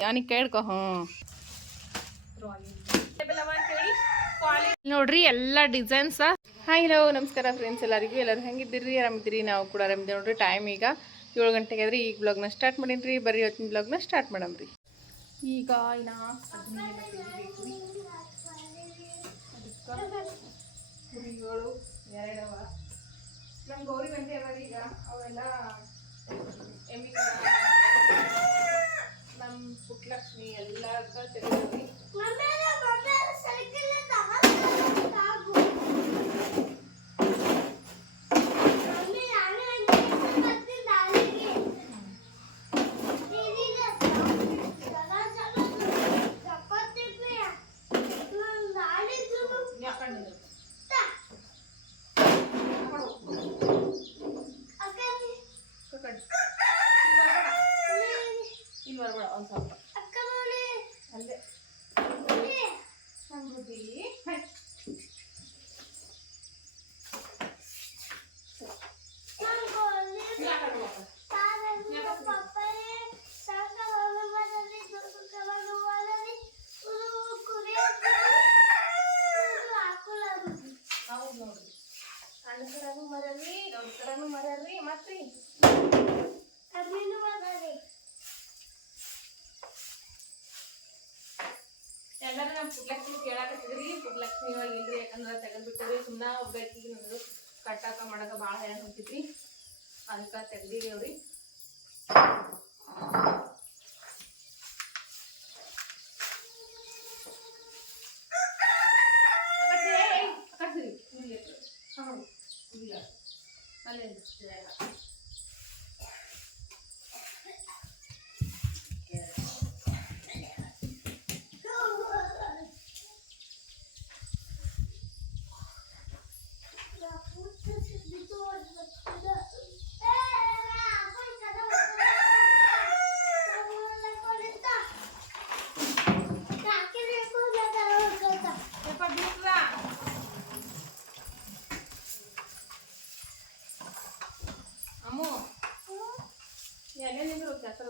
ಅವನಿಗೆ ಕೇಳ್ಕೊ ಹ್ಞೂ. ನೋಡ್ರಿ ಎಲ್ಲ ಡಿಸೈನ್ಸ್ ಹಾಯ್ ಹಲೋ ನಮಸ್ಕಾರ ಫ್ರೆಂಡ್ಸ್ ಎಲ್ಲರಿಗೂ ಎಲ್ಲರೂ ಹೆಂಗಿದ್ದೀರಿ? ಆರಾಮಿದ್ದೀರಿ? ನಾವು ಕೂಡ ಆರಾಮಿದ್ದೀವಿ ನೋಡ್ರಿ ಟೈಮ್ ಈಗ ಏಳು ಗಂಟೆಗೆ ಆದ್ರೆ. ಈಗ ಬ್ಲಾಗ್ನ ಸ್ಟಾರ್ಟ್ ಮಾಡೀನಿ ರೀ ಬರೀ ಇವತ್ತಿನ ಬ್ಲಾಗ್ನ ಸ್ಟಾರ್ಟ್ ಮಾಡಮ್ರಿ ಈಗ ಇನ್ನ. ಕುರಿಗಳು ಎರಡವ. ನಮ್ಮ ಗೌರಿ ಗಂಟೆ ಅವ ಈಗ ಅವೆಲ್ಲ ನಮ್ಮ ಪುಟ್ಲಕ್ಷ್ಮಿ ಎಲ್ಲ ತೆಗೆದ್ರಿ ಯಾಕಂದ್ರೆ ಇಲ್ಲಿ ಬರ್ಬೇಡ ಒಂದು ಸ್ವಲ್ಪ ಅಲ್ಲೇ ಸಮೃದ್ಧಿ ಹೈ. ಇಲ್ಲ, ಆ ಕಡೆ ಹೋಗು. ಹೌದು ನೋಡ್ರಿ ಸಣ್ಣ ಕರನು ಮರರಿ ದೊಡ್ಡ ಕರನು ಮರರಿ ಮತ್ರಿ ಎಲ್ಲರೂ ನಮ್ಮ ಪುಟ್ಲಕ್ಷ್ಮಿ ಕೇಳಾಕತ್ತಿದ್ರಿ. ಪುಟ್ಲಕ್ಷ್ಮಿ ಇವಾಗ ಇಲ್ರಿ, ಯಾಕಂದ್ರೆ ತೆಗೆದ್ಬಿಟ್ಟವ್ರಿ. ಸುಮ್ಮನೆ ಒಬ್ಬಾಕಿಗೆ ನಮ್ದು ಕಟ್ಟಾಕ ಮಾಡಾಕ ಭಾಳ ಹೈರಾಣ ಹೊಂತಿದ್ರಿ ಅದಕ್ಕೆ ತೆಗ್ದಿದೇವ್ರಿ. ಅಲ್ಲೇ ಜಾತ್ರೆ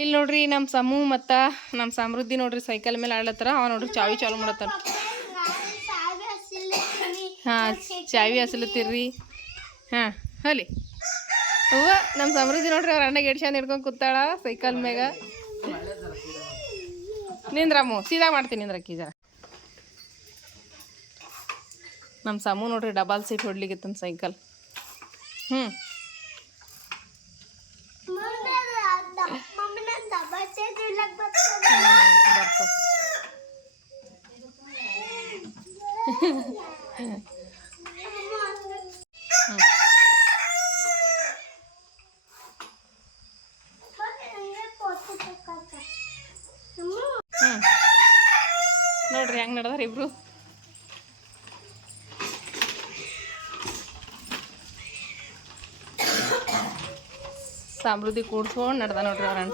ಇಲ್ಲಿ ನೋಡ್ರಿ ನಮ್ಮ ಸಮೂಹ ಮತ್ತ ನಮ್ಮ ಸಮೃದ್ಧಿ ನೋಡ್ರಿ ಸೈಕಲ್ ಮೇಲೆ ಆಡ್ಲತ್ತಾರ. ಅವ ನೋಡ್ರಿ ಚಾವಿ ಚಾಲು ಮಾಡತ್ತಾರ ಹಾ, ಚಾವಿ ಹಸಲತ್ತೀರ್ರಿ. ಹಾ, ಹಲಿ. ಅವ್ವ ನಮ್ಮ ಸಮೃದ್ಧಿ ನೋಡ್ರಿ ಅವ್ರ ಅಣ್ಣ ಗೆಡ್ಸ್ಯಾಂಡ್ ಹಿಡ್ಕೊಂಡು ಕೂತಾಳ ಸೈಕಲ್ ಮ್ಯಾಗ. ನಿಂದ್ರಮ್ಮು ಸೀದಾ ಮಾಡ್ತೀನಿ ನಿಂದ್ರಕ್ಕಿ ಜರ. ನಮ್ಮ ಸಮೂ ನೋಡ್ರಿ ಡಬಲ್ ಸೀಟ್ ಹೊಡ್ಲಿಕ್ಕೆ ಸೈಕಲ್. ಹ್ಞೂ ಬರ್ತದೆ ಹ್ಞೂ ನೋಡ್ರಿ ಹೆಂಗೆ ನಡ್ದಾರ ಇಬ್ರು ಸಮೃದ್ಧಿ ಕೂಡ್ಸ್ಕೊಂಡು ನಡ್ದ ನೋಡ್ರಿ ಅವ್ರ ಅಣ್ಣ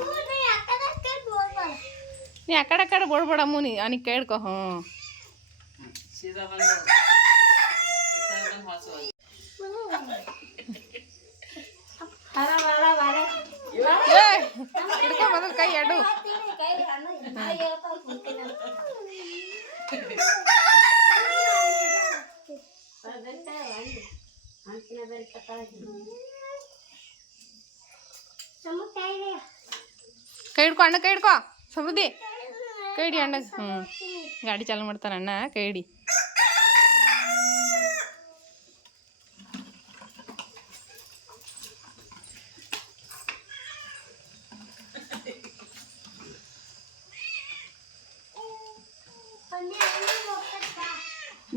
ನೀ ಆ ಕಡೆ ಆ ಕಡೆ ಬೋಡ್ಬೇಡಮ್ಮು ನೀ ಅವನಿಗೆ ಕೇಳ್ಕೊ ಹ್ಞೂ. ಏ, ಹಿಡ್ಕೊ ಮೊದಲು ಕೈ ಎರಡು ಕೈ ಹಿಡ್ಕೊ ಅಣ್ಣ ಕೈ ಹಿಡ್ಕೊ ಸಮೃದ್ಧಿ. ಕೈ ಹಿಡಿ ಅಣ್ಣ. ಹ್ಞೂ ಗಾಡಿ ಚಾಲು ಮಾಡ್ತಾನೆ ಅಣ್ಣ. ಕೈ ಹಿಡಿ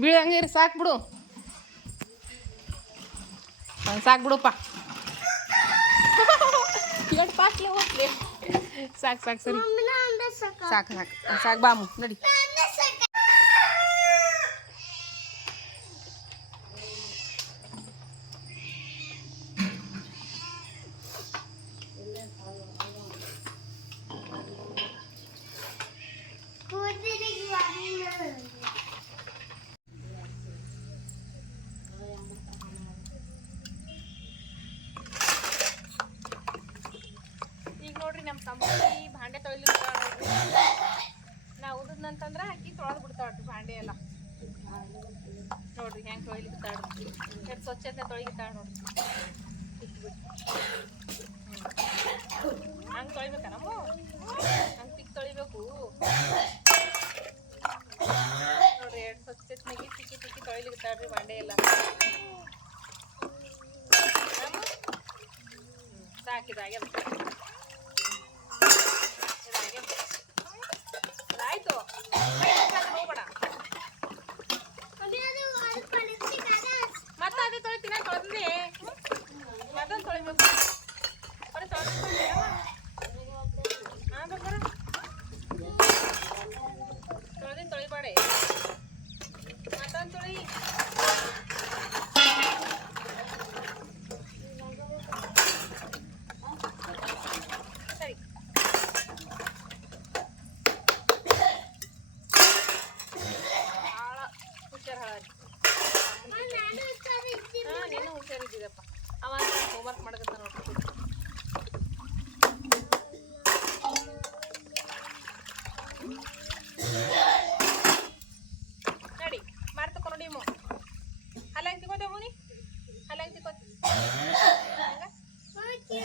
ಬೀಳಂಗಿರಿ ಸಾಕು ಬಿಡು ಸಾಕು ಬಿಡುಪ್ಪ ಸಾಕು ಸಾಕು ಸರಿ. ಸಾಕು. ಸಾಕು ಸಾಕು. ಬಾಮು ನಡಿ. ತಮ್ಮಿ ಭಾಂಡೆ ತೊಳಿಲಿಕ್ಕೆ ನಾ ಉದದ್ನಂತಂದ್ರೆ ಅಕ್ಕಿ ತೊಳೆದು ಬಿಡ್ತಾಳ್ರಿ ಭಾಂಡೆ ಎಲ್ಲ. ನೋಡ್ರಿ ಹೆಂಗೆ ತೊಳಿಲಿಕ್ತಾಳ್ರಿ ಎಷ್ಟು ಸ್ವಚ್ಛತೆ ತೊಳಿಗಿತ್ತಾಳ ನೋಡ್ರಿ. ಹಂಗೆ ತೊಳಿಬೇಕ ನಮ್ಮ ಹಂಗೆ ತಿಕ್ ತೊಳಿಬೇಕು. ನೋಡ್ರಿ ಎಷ್ಟು ಸ್ವಚ್ಛತೆನಾಗಿ ತಿಕ್ಕಿ ತಿಕ್ಕಿ ತೊಳಿಲಿಕ್ತಾಳ್ರಿ ಭಾಂಡೆ ಎಲ್ಲ. ಸಾಕಿದಾಗ್ಯದ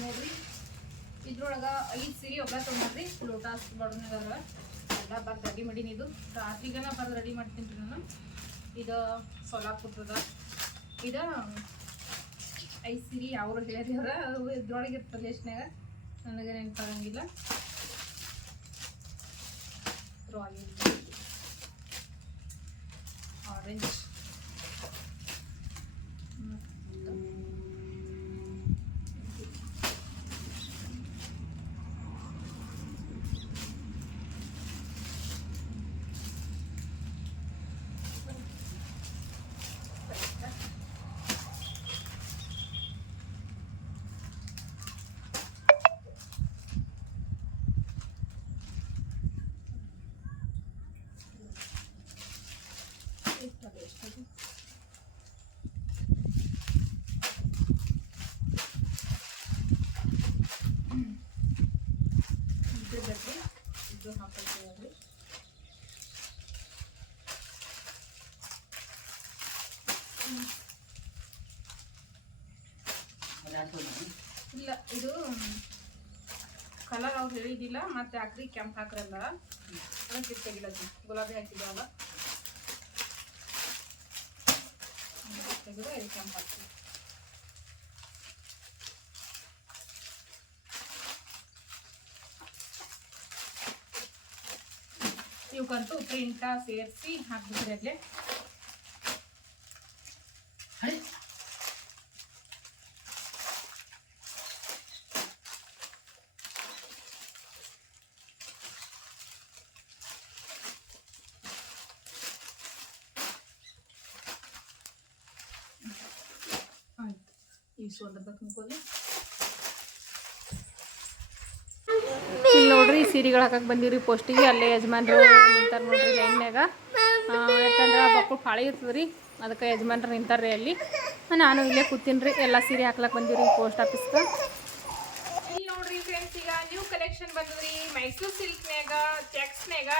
ನೋಡ್ರಿ, ಇದ್ರೊಳಗೆ ಐದು ಸೀರೆ ಒಬ್ಬ ತೊಗೊಂಡ್ರಿ ಲೋಟಾಸ್ ಬಡನಾಗಲ್ಲ ಎಲ್ಲ ಬರ್ದು ರೆಡಿ ಮಾಡೀನಿ ಇದು. ರಾತ್ರಿಗೆಲ್ಲ ಬರ್ದು ರೆಡಿ ಮಾಡ್ತೀನಿ ನಾನು. ಇದು ಸೊಲಾಪುರದ. ಇದು, ಐದು ಸೀರೆ ಅವ್ರು? ಹೇಳಿದವ್ರ ಇದ್ರೊಳಗೆ ಇರ್ತದೆ ಲಿಸ್ಟ್ನಾಗ ನನಗೆ ನೆನಪಾಗಂಗಿಲ್ಲ ರಾಯಲ್ aprendi ಇದು ಇಲ್ಲ ಇದು ಕಲರ್ ಅವ್ರು ಹೇಳಿದಿಲ್ಲ ಮತ್ತೆ ಹಾಕ್ರಿ ಕೆಂಪು ಹಾಕ್ರಲ್ಲ ಅದಕ್ಕೆ ತೆಗಿಲ್ಲ ಗುಲಾಬಿ ಹಾಕಿದ್ವಲ್ಲ ತೆಗೆದು ಇದು ಕೆಂಪು ಹಾಕ್ತೀವಿ ಇವಕ್ಕಂತೂ ಪ್ರಿಂಟ ಸೇರಿಸಿ ಹಾಕ್ಬಿಟ್ರಿ ಅದ್ರ ಮುಕ್ಕೋಲಿ. ಇಲ್ಲಿ ನೋಡ್ರಿ ಸೀರೆಗಳು ಹಾಕಕ್ಕೆ ಬಂದಿವ್ರಿ. ಪೋಸ್ಟಿಗೆ ಅಲ್ಲೇ ಯಜಮಾನ್ರು ನಿಂತಾರ ನೋಡ್ರಿ ಲೈನ್ಯಾಗ. ಯಾಕಂದ್ರೆ ಮಕ್ಕಳು ಪಾಳಿ ಇರ್ತದ್ರಿ. ರೀ ಅದಕ್ಕೆ ಯಜಮಾನ್ರು ನಿಂತಾರ್ರಿ ಅಲ್ಲಿ. ನಾನು ಇಲ್ಲೇ ಕೂತೀನಿ ರೀ ಎಲ್ಲ ಸೀರೆ ಹಾಕ್ಲಕ್ ಬಂದಿವ್ರಿ ಪೋಸ್ಟ್ ಆಫೀಸ್ಗೆ. ಇಲ್ಲಿ ನೋಡ್ರಿ ಫ್ರೆಂಡ್ಸ್ ಈಗ ನ್ಯೂ ಕಲೆಕ್ಷನ್ ಬಂದದ್ರಿ ಮೈಸೂರು ಸಿಲ್ಕ್ನ್ಯಾಗ ಚೆಕ್ಸ್ನ್ಯಾಗ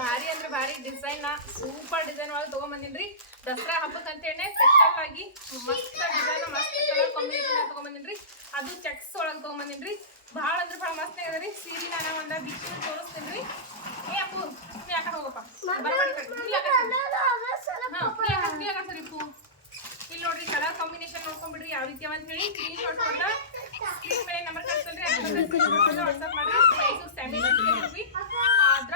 ಭಾರಿ ಅಂದ್ರೆ ಭಾರಿ ಡಿಸೈನ್ ಸೂಪರ್ ಡಿಸೈನ್ ಒಳಗೆ ತೊಗೊಂಬಂದಿನ್ರಿ. ದಸರಾ ಹಬ್ಬಕ್ಕೆ ಅಂತೇಳಿ ಸ್ಪೆಷಲ್ ಆಗಿ ಮಸ್ತ್ ಡಿಸೈನ್ ಮಸ್ತ್ ಕಲರ್ ಕಾಂಬಿನೇಷನ್ ತೊಗೊಂಬಂದಿನ್ರಿ. ಅದು ಚೆಕ್ಸ್ ಒಳಗೆ ತೊಗೊಂಬಂದಿನ್ರಿ. ಭಾಳ ಅಂದ್ರೆ ಭಾಳ ಮಸ್ತ್ ಆಗ್ಯದ ಸೀರೆ ನಾನು ಒಂದ ಬಿಚ್ಚಿ ತೋರಿಸ್ತೀನಿ ರೀ ಏ ಅಪ್ಪು ನೀ ಯಾಕೆ ಹೋಗಪ್ಪ? ಬರಬೇಡಿ ಸರಿ ಪೂ? ಇಲ್ಲಿ ನೋಡ್ರಿ ಕಲರ್ ಕಾಂಬಿನೇಷನ್ ನೋಡ್ಕೊಂಡ್ಬಿಡ್ರಿ ಯಾವ ರೀತಿ ಅಂತ ಹೇಳಿ ಸ್ಕ್ರೀನ್ ಶಾಟ್ ಕೊಟ್ಟ ಸ್ಕ್ರೀನ್ ನಂಬರ್ ಕಳ್ಸಲ್ರಿ ವಾಟ್ಸ್ಆಪ್ ಮಾಡ್ರಿ ಆದ್ರ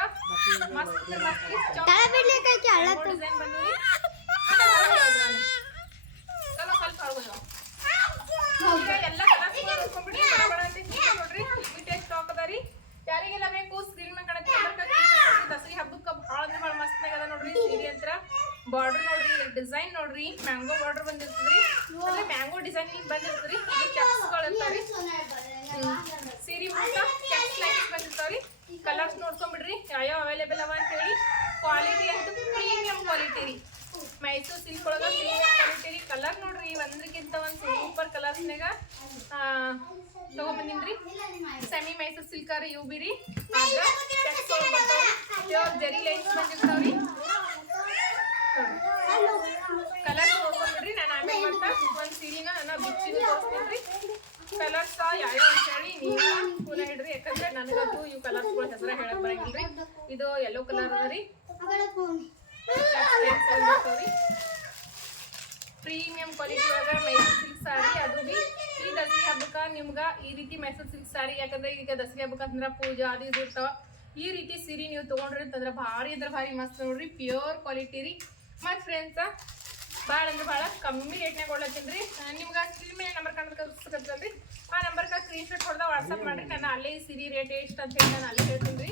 ಮಸ್ತ್ ಮಸ್ತ್ ಡಿಸೈನ್ ಬಂದ್ರಿ ಚಲೋ ಸ್ವಲ್ಪ ಹೊರಗೋದು ಈಗ ಎಲ್ಲ ಕಲರ್ಸ್ ನೋಡ್ಕೊಂಡ್ಬಿಡಿ ಬಡ ಬಡ ಅಂತ ಹೀಗೆ ನೋಡ್ರಿ ಲಿಮಿಟೆಡ್ ಸ್ಟಾಕ್ ಅದ ರೀ ಯಾರಿಗೆಲ್ಲ ಬೇಕು ಸ್ಕ್ರೀನ್ ಮೇಲೆ ಕಾಣತ್ತೆ ದಸರಿ ಹಬ್ಬಕ್ಕೆ ಭಾಳ ಅಂದ್ರೆ ಭಾಳ ಮಸ್ತ್ ಅದ ನೋಡ್ರಿ ಸೀರೆ ಅಂತ ಬಾರ್ಡರ್ ನೋಡ್ರಿ ಡಿಸೈನ್ ನೋಡ್ರಿ ಮ್ಯಾಂಗೋ ಬಾರ್ಡರ್ ಬಂದಿರ್ತದ್ರಿ ಅಂದ್ರೆ ಮ್ಯಾಂಗೋ ಡಿಸೈನ್ ಇಲ್ಲಿ ಬಂದಿರ್ತದ್ರಿ ಇದು ಚೆಕ್ಸ್ಗಳು ಇರ್ತಾವ್ರಿ ಸೀರೆ ಮಾತ್ರ ಚೆಕ್ಸ್ ಲೈನ್ಸ್ ಬಂದಿರ್ತಾವ್ರಿ ಕಲರ್ಸ್ ನೋಡ್ಕೊಂಡ್ಬಿಡ್ರಿ ಯಾವ್ಯಾವ ಅವೈಲೇಬಲ್ ಅವ ಅಂತ ಹೇಳಿ ಕ್ವಾಲಿಟಿ ಅಂತೂ ಪ್ರೀಮಿಯಂ ಕ್ವಾಲಿಟಿ ರೀ ಮೈಸೂರು ಸಿಲ್ಕ್ ಒಳಗ ಕಲರ್ ನೋಡ್ರಿ ಒಂದ್ರಕ್ಕಿಂತ ಒಂದು ಸೂಪರ್ ಕಲರ್ಸ್ನಾಗ ತಗೊಂಬಂದಿನ್ರಿ. ಸೆಮಿ ಮೈಸೂರ್ ಸಿಲ್ಕ್ ರೀ ಇವು ಬಿರಿ. ಜರಿ ಲೈನ್ಸ್ ಬಂದಿರ್ತಾವ್ರಿ. ಕಲರ್ ನೋಡ್ಕೊಂಡ್ರಿ ನಾನು ಆಮೇಲೆ ಮತ್ತೆ ಒಂದು ಸೀರಿನ ನಾನು ಬಿಚ್ಚಿನ ತೋರಿಸ್ತೀನಿ ಕಲರ್ಸ್ ಯಾವ್ಯಾವ ಅಂತ ಹೇಳಿ ನೀವು ಕೂಲ ಹಿಡ್ರಿ ಯಾಕಂದ್ರೆ ನನಗಂತೂ ಇವು ಕಲರ್ಸ್ಗಳ ಹೆಸರ ಹೇಳಕ್ ಬರಂಗಿಲ್ರಿ. ಇದು ಯೆಲ್ಲೋ ಕಲರ್ ಅದ ರೀ ಪ್ರೀಮಿಯಂ ಕ್ವಾಲಿಟಿ ಒಳಗ ಮೈಸೂರು ಸಿಲ್ಕ್ ಸಾರಿ ಅದು ಬಿ ಈ ದಸರಿ ಹಬ್ಬಕ್ಕೆ ನಿಮ್ಗೆ ಈ ರೀತಿ ಮೆಸೇಜ್ ಸಿಲ್ಕ್ ಸ್ಯಾರಿ ಯಾಕಂದ್ರೆ ಈಗ ದಸರಾ ಹಬ್ಬಕ್ಕಂದ್ರೆ ಪೂಜಾ ಅದು ಇದು ಇರ್ತಾವ. ಈ ರೀತಿ ಸೀರೆ ನೀವು ತೊಗೊಂಡ್ರಿ ಅಂತಂದ್ರೆ ಭಾರಿ ಅಂದ್ರೆ ಭಾರಿ ಮಸ್ತ್ ನೋಡ್ರಿ. ಪ್ಯೂರ್ ಕ್ವಾಲಿಟಿ ರೀ. ಮತ್ತು ಫ್ರೆಂಡ್ಸ ಭಾಳ ಅಂದ್ರೆ ಭಾಳ ಕಮ್ಮಿ ರೇಟ್ನಾಗ ಕೊಡ್ಲತ್ತೀನಿ ರೀ. ನಿಮ್ಗೆ ಸ್ಕ್ರೀನ್ ಮೇಲೆ ನಂಬರ್ ಕಾಣಿಸ್ಕತ್ತಲ್ರಿ ಆ ನಂಬರ್ಗೆ ಸ್ಕ್ರೀನ್ ಶಾಟ್ ಹೊಡೆದ ವಾಟ್ಸಪ್ ಮಾಡಿರಿ. ನಾನು ಅಲ್ಲೇ ಸೀರೆ ರೇಟ್ ಎಷ್ಟು ಅಂತ ಹೇಳಿ ನಾನು ಅಲ್ಲೇ ಹೇಳ್ತೀನಿ ರೀ.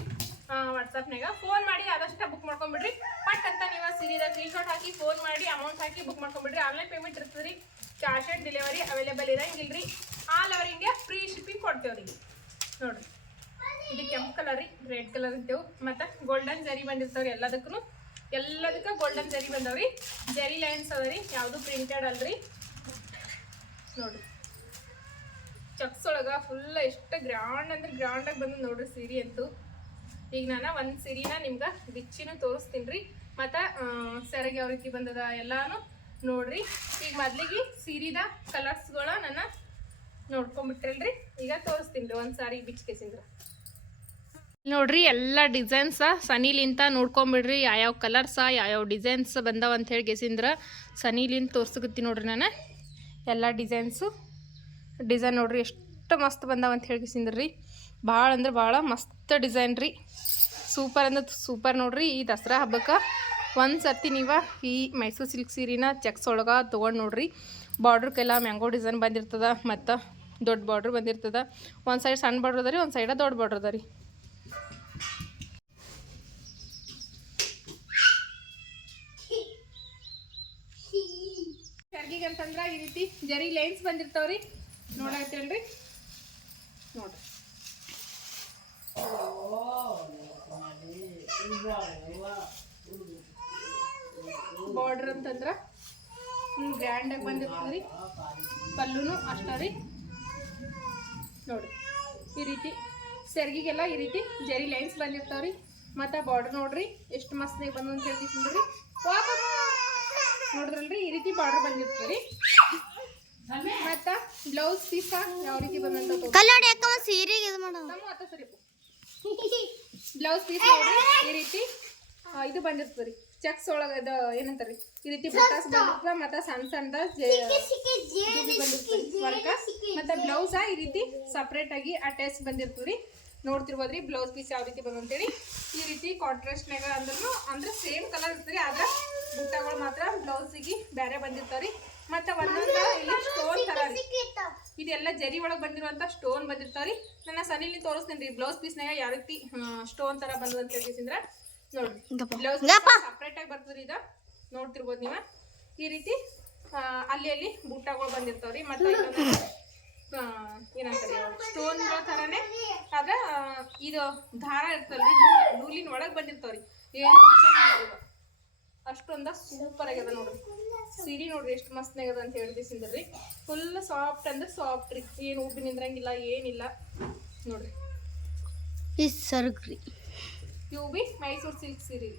ವಾಟ್ಸಪ್ನಾಗ ಫೋನ್ ಮಾಡಿ ಆದಷ್ಟು ಬುಕ್ ಮಾಡ್ಕೊಂಬಿಡ್ರಿ. ಬಟ್ ಅಂತ ನೀವು ಸೀರೆದ ಸ್ಕ್ರೀನ್ ಶಾಟ್ ಹಾಕಿ ಫೋನ್ ಮಾಡಿ ಅಮೌಂಟ್ ಹಾಕಿ ಬುಕ್ ಮಾಡ್ಕೊಂಬಿಡ್ರಿ. ಆನ್ಲೈನ್ ಪೇಮೆಂಟ್ ಇರ್ತದೆ ರೀ ಕ್ಯಾಶ್ ಆನ್ ಡೆಲಿವರಿ ಅವೈಲೇಬಲ್ ಇರಂಗಿಲ್ಲ ರೀ all over India free shipping ಕೊಡ್ತೇವೆ ರೀ. ನೋಡ್ರಿ. ಇದು ಕೆಂಪು ಕಲರ್ ರೀ ರೆಡ್ ಕಲರ್ ಇದ್ದೇವು. ಮತ್ತು ಗೋಲ್ಡನ್ ಜರಿ ಬಂದಿರ್ತಾವ್ರಿ ಎಲ್ಲದಕ್ಕೂ ಎಲ್ಲದಕ್ಕೆ ಗೋಲ್ಡನ್ ಜರಿ ಬಂದವ್ರಿ ಜರಿ ಲೈನ್ಸ್ ಅದ ರೀ, ಯಾವುದು ಪ್ರಿಂಟೆಡ್ ಅಲ್ರಿ. ನೋಡ್ರಿ. ಚಕ್ಸ್ ಒಳಗೆ ಫುಲ್ ಎಷ್ಟು ಗ್ರ್ಯಾಂಡ್ ಅಂದ್ರೆ ಗ್ರ್ಯಾಂಡಾಗಿ ಬಂದು ನೋಡ್ರಿ ಸೀರೆ ಅಂತೂ. ಈಗ ನಾನು ಒಂದು ಸೀರೆನ ನಿಮ್ಗೆ ಬಿಚ್ಚಿನೂ ತೋರಿಸ್ತೀನಿ ರೀ. ಮತ್ತು ಸೆರೆಗೆ ಯಾವ ರೀತಿ ಬಂದದ, ಎಲ್ಲಾನು ನೋಡ್ರಿ, ಈಗ ಮೊದ್ಲಿಗೆ ಸೀರಿದ ಕಲರ್ಸ್ಗಳ ನಾನು ನೋಡ್ಕೊಂಡ್ಬಿಟ್ರಲ್ರಿ ಈಗ ತೋರಿಸ್ತೀನಿ ರೀ ಒಂದು ಸಾರಿ ಬಿಚ್ಕೇಸಿಂದ್ರ. ನೋಡ್ರಿ, ಎಲ್ಲ ಡಿಸೈನ್ಸ ಸನಿಲಿಂತ ನೋಡ್ಕೊಂಬಿಡ್ರಿ. ಯಾವ್ಯಾವ ಕಲರ್ಸ, ಯಾವ್ಯಾವ ಡಿಸೈನ್ಸ್ ಬಂದಾವ ಅಂತ ಹೇಳಿ ಗೆಸಿಂದ್ರ ಸನಿಲಿಂದ ತೋರ್ಸಕತ್ತಿ ನೋಡ್ರಿ ನಾನು. ಎಲ್ಲ ಡಿಸೈನ್ಸು, ಡಿಸೈನ್ ನೋಡ್ರಿ ಎಷ್ಟು ಮಸ್ತ್ ಬಂದಾವ ಅಂತ ಹೇಳಿ ಗೆಸಿಂದ್ರ. ರೀ ಭಾಳ ಅಂದ್ರೆ ಭಾಳ ಮಸ್ತ್ ಡಿಸೈನ್ ರೀ ಸೂಪರ್ ಅಂದ್ರೆ ಸೂಪರ್ ನೋಡ್ರಿ ಈ ದಸರಾ ಹಬ್ಬಕ್ಕೆ. ಒಂದು ಸರ್ತಿ ನೀವು ಈ ಮೈಸೂರು ಸಿಲ್ಕ್ ಸೀರೆನ ಚೆಕ್ಸ್ ಒಳಗೆ ತೊಗೊಂಡು ನೋಡ್ರಿ. ಬಾರ್ಡ್ರಕ್ಕೆಲ್ಲ ಮ್ಯಾಂಗೋ ಡಿಸೈನ್ ಬಂದಿರ್ತದ ಮತ್ತು ದೊಡ್ಡ ಬಾರ್ಡ್ರ್ ಬಂದಿರ್ತದ. ಒಂದು ಸೈಡ್ ಸಣ್ಣ ಬಾರ್ಡ್ರ್ ಅದ ರೀ ಒಂದು ಸೈಡ ದೊಡ್ಡ ಬಾರ್ಡ್ರ್ ಅದ ರೀ ಅಂತಂದ್ರೆ ಈ ರೀತಿ ಜರಿ ಲೈನ್ಸ್ ಬಂದಿರ್ತಾವ್ರಿ. ನೋಡಾಯ್ತೇನ್ರಿ ನೋಡ್ರಿ ಬಾರ್ಡರ್ ಅಂತಂದ್ರೆ ಫುಲ್ ಗ್ರ್ಯಾಂಡಾಗಿ ಬಂದಿರ್ತದ್ರಿ. ಪಲ್ಲೂ ಅಷ್ಟ ರೀ. ನೋಡಿರಿ ಈ ರೀತಿ ಸೆರ್ಗಿಗೆಲ್ಲ ಈ ರೀತಿ ಜರಿ ಲೈನ್ಸ್ ಬಂದಿರ್ತಾವ್ರಿ. ಮತ್ತು ಬಾರ್ಡರ್ ನೋಡ್ರಿ ಎಷ್ಟು ಮಸ್ತ್ನಾಗ ಬಂದು ಅಂತ ಹೇಳ್ತಿದ್ರಿ ರೀ ಈ ರೀತಿ ಬಾರ್ಡರ್ ಬಂದಿರ್ತದ್ರಿ. ಮತ್ತು ಬ್ಲೌಸ್ ಪೀಸ ಯಾವ ರೀತಿ ಬಂದಂತ ಸೀರೆಗೆ ಇದು ಮಾಡೋದು ಬ್ಲೌಸ್ ಪೀಸ್ ನೋಡ್ರಿ ಈ ರೀತಿ ಇದು ಬಂದಿರ್ತದೆ ರೀ. ಚೆಕ್ಸ್ ಒಳಗೆ ಇದು ಏನಂತಾರ ಈ ರೀತಿ ಬಟಾಸ್ ಬಂದಿರ್ತದ ಮತ್ತ ಸಣ್ಣ ಸಣ್ಣದ ವರ್ಕ ಮತ್ತು ಬ್ಲೌಸ ಈ ರೀತಿ ಸಪ್ರೇಟ್ ಆಗಿ ಅಟ್ಯಾಚ್ ಬಂದಿರ್ತದೆ ರೀ. ನೋಡ್ತಿರ್ಬೋದ್ರಿ ಬ್ಲೌಸ್ ಪೀಸ್ ಯಾವ ರೀತಿ ಬಂದಂತೇಳಿ ಈ ರೀತಿ ಕಾಂಟ್ರಾಸ್ಟ್ನಾಗ ಅಂದ್ರೂ ಅಂದ್ರೆ ಸೇಮ್ ಕಲರ್ ಇರ್ತದೆ ಆದ್ರೆ ಬುಟ್ಟಗಳು ಮಾತ್ರ ಬ್ಲೌಸಿಗೆ ಬೇರೆ ಬಂದಿರ್ತಾವ್ರಿ ಮತ್ತ ಒಂದೊಂದು ಇಲ್ಲಿ ಸ್ಟೋನ್ ತರ ರೀ. ಇದೆಲ್ಲ ಜರಿ ಒಳಗೆ ಬಂದಿರುವಂತ ಸ್ಟೋನ್ ಬಂದಿರ್ತಾವ್ರಿ ನನ್ನ ಸನಿಲಿ ತೋರಿಸ್ತೀನಿ ರೀ ಬ್ಲೌಸ್ ಪೀಸ್ನಾಗ ಯಾವ ರೀತಿ ಸ್ಟೋನ್ ತರ ಬಂದಂತ ನೋಡ್ರಿ ಬ್ಲೌಸ್ ಸಪ್ರೇಟ್ ಆಗಿ ಬರ್ತದ್ರಿ ಇದ ನೋಡ್ತಿರ್ಬೋದು ನೀವ? ಈ ರೀತಿ ಅಲ್ಲಿ ಅಲ್ಲಿ ಬುಟ್ಟಗಳು ಬಂದಿರ್ತಾವ್ರಿ. ಮತ್ತು ಏನಂತಾರೆ ಸ್ಟೋನ್ಗಳ ಥರನೇ. ಆದ್ರೆ ಇದು ದಾರ ಇರ್ತಲ್ರಿ ನೂಲಿನ ಒಳಗೆ ಬಂದಿರ್ತಾವ್ರಿ. ಏನು ಅಷ್ಟೊಂದ ಸೂಪರ್ ಆಗ್ಯದ ನೋಡ್ರಿ. ಸಿರಿ ನೋಡ್ರಿ ಎಷ್ಟು ಮಸ್ತ್ ಆಗ್ಯದ ಅಂತ ಹೇಳ್ತೀಸಿಂದ್ರಿ ಫುಲ್ ಸಾಫ್ಟ್ ಅಂದ್ರೆ ಸಾಫ್ಟ್ ರೀ. ಏನು ಉಬ್ಬಿ ನಿಂದ್ರಂಗಿಲ್ಲ ಏನಿಲ್ಲ. ನೋಡ್ರಿ. ಈ ಸರ್ಗ್ರಿ. ಇವು ಬಿ ಮೈಸೂರು ಸಿಲ್ಕ್ ಸೀರೆ.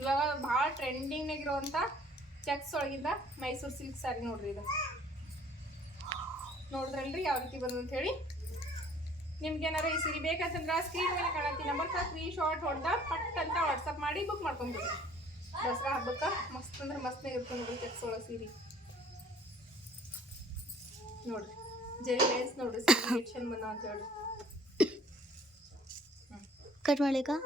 ಇವಾಗ ಭಾಳ ಟ್ರೆಂಡಿಂಗ್ನಾಗ ಇರೋವಂಥ ಚೆಕ್ಸ್ ಒಳಗಿಂದ ಮೈಸೂರು ಸಿಲ್ಕ್ ಸ್ಯಾರಿ ನೋಡ್ರಿ ಇದು. ನೋಡಿದ್ರಲ್ರಿ ಯಾವ ರೀತಿ ಬಂದು ಅಂತ ಹೇಳಿ. ನಿಮ್ಗೆ ಏನಾರ ಈ ಸೀರೆ ಬೇಕಂತಂದ್ರೆ ಸ್ಕ್ರೀನ್ ಮೇಲೆ ಕಾಣತ್ತಿ. ನಂಬರ್ ಸ್ಕ್ರೀನ್ ಶಾರ್ಟ್ ಹೊಡೆದ ಪಟ್ ಅಂತ ವಾಟ್ಸಪ್ ಮಾಡಿ ಬುಕ್ ಮಾಡ್ಕೊಂಡ್ಬಿಡ್ರಿ ದಸರಾ ಹಬ್ಬಕ್ಕೆ ಮಸ್ತ್ ಅಂದ್ರೆ ಇರ್ತದೆ ನೋಡ್ರಿ ಚೆಕ್ಸ್ ಒಳಗೆ ಸೀರೆ. ನೋಡ್ರಿ, ಜರಿ ಲೈನ್ಸ್ ನೋಡ್ರಿ ಸೀರೆ ಅಂತ ಹೇಳಿ 干什么的？